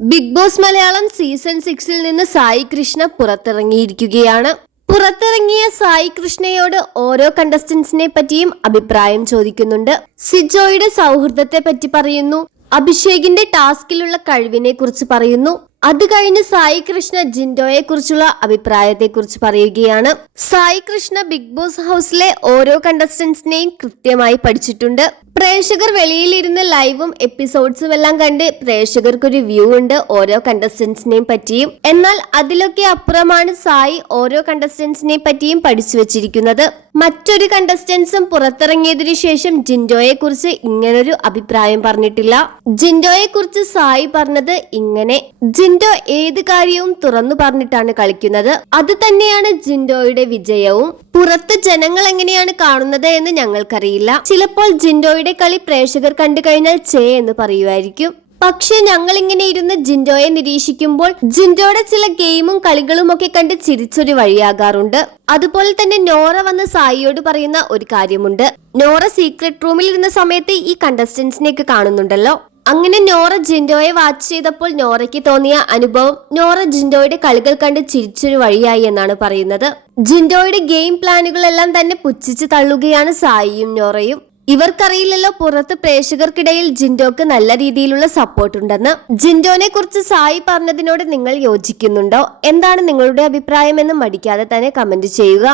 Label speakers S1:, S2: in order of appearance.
S1: Big boss Malayalam season സിക്സിൽ നിന്ന് സായി കൃഷ്ണ പുറത്തിറങ്ങിയിരിക്കുകയാണ്. പുറത്തിറങ്ങിയ സായി കൃഷ്ണയോട് ഓരോ കണ്ടസ്റ്റൻസിനെ പറ്റിയും അഭിപ്രായം ചോദിക്കുന്നുണ്ട്. സിജോയുടെ സൗഹൃദത്തെ പറ്റി പറയുന്നു. അഭിഷേകിന്റെ ടാസ്കിലുള്ള കഴിവിനെ കുറിച്ച് പറയുന്നു. അത് കഴിഞ്ഞ് സായി കൃഷ്ണ ജിൻഡോയെ കുറിച്ചുള്ള അഭിപ്രായത്തെ കുറിച്ച് പറയുകയാണ്. സായി കൃഷ്ണ ബിഗ് ബോസ് ഹൗസിലെ ഓരോ കണ്ടസ്റ്റന്റ്സിനെയും കൃത്യമായി പഠിച്ചിട്ടുണ്ട്. പ്രേക്ഷകർ വെളിയിലിരുന്ന് ലൈവും എപ്പിസോഡ്സും എല്ലാം കണ്ട് പ്രേക്ഷകർക്കൊരു വ്യൂ ഉണ്ട് ഓരോ കണ്ടസ്റ്റന്റ്സിനെയും പറ്റിയും. എന്നാൽ അതിലൊക്കെ അപ്പുറമാണ് സായി ഓരോ കണ്ടസ്റ്റന്റ്സിനെ പറ്റിയും പഠിച്ചു വെച്ചിരിക്കുന്നത്. മറ്റൊരു കണ്ടസ്റ്റന്റ്സും പുറത്തിറങ്ങിയതിനു ശേഷം ജിൻഡോയെ കുറിച്ച് ഇങ്ങനൊരു അഭിപ്രായം പറഞ്ഞിട്ടില്ല. ജിൻഡോയെ കുറിച്ച് സായി പറഞ്ഞത് ഇങ്ങനെ ജിൻഡോ ഏത് കാര്യവും തുറന്നു പറഞ്ഞിട്ടാണ് കളിക്കുന്നത്? അത് തന്നെയാണ് ജിൻഡോയുടെ വിജയവും. പുറത്ത് ജനങ്ങൾ എങ്ങനെയാണ് കാണുന്നത് എന്ന് ഞങ്ങൾക്കറിയില്ല. ചിലപ്പോൾ ജിൻഡോയുടെ കളി പ്രേക്ഷകർ കണ്ടു കഴിഞ്ഞാൽ ചേ എന്ന് പറയുമായിരിക്കും. പക്ഷെ ഞങ്ങൾ ഇങ്ങനെ ഇരുന്ന് ജിൻഡോയെ നിരീക്ഷിക്കുമ്പോൾ ജിൻഡോയുടെ ചില ഗെയിമും കളികളും ഒക്കെ കണ്ട് ചിരിച്ചൊരു വഴിയാകാറുണ്ട്. അതുപോലെ തന്നെ നോറ വന്ന് സായിയോട് പറയുന്ന ഒരു കാര്യമുണ്ട്. നോറ സീക്രട്ട് റൂമിൽ ഇരുന്ന സമയത്ത് ഈ കണ്ടസ്റ്റൻസിനെയൊക്കെ കാണുന്നുണ്ടല്ലോ. അങ്ങനെ നോറ ജിൻഡോയെ വാച്ച് ചെയ്തപ്പോൾ നോറയ്ക്ക് തോന്നിയ അനുഭവം നോറ ജിൻഡോയുടെ കളികൾ കണ്ട് ചിരിച്ചൊരു വഴിയായി എന്നാണ് പറയുന്നത്. ജിൻഡോയുടെ ഗെയിം പ്ലാനുകളെല്ലാം തന്നെ പുച്ഛിച്ച് തള്ളുകയാണ് സായിയും നോറയും. ഇവർക്കറിയില്ലല്ലോ പുറത്ത് പ്രേക്ഷകർക്കിടയിൽ ജിൻഡോക്ക് നല്ല രീതിയിലുള്ള സപ്പോർട്ട് ഉണ്ടെന്ന്. ജിൻഡോനെ കുറിച്ച് സായി പറഞ്ഞതിനോട് നിങ്ങൾ യോജിക്കുന്നുണ്ടോ? എന്താണ് നിങ്ങളുടെ അഭിപ്രായം എന്ന് മടിക്കാതെ തന്നെ കമന്റ് ചെയ്യുക.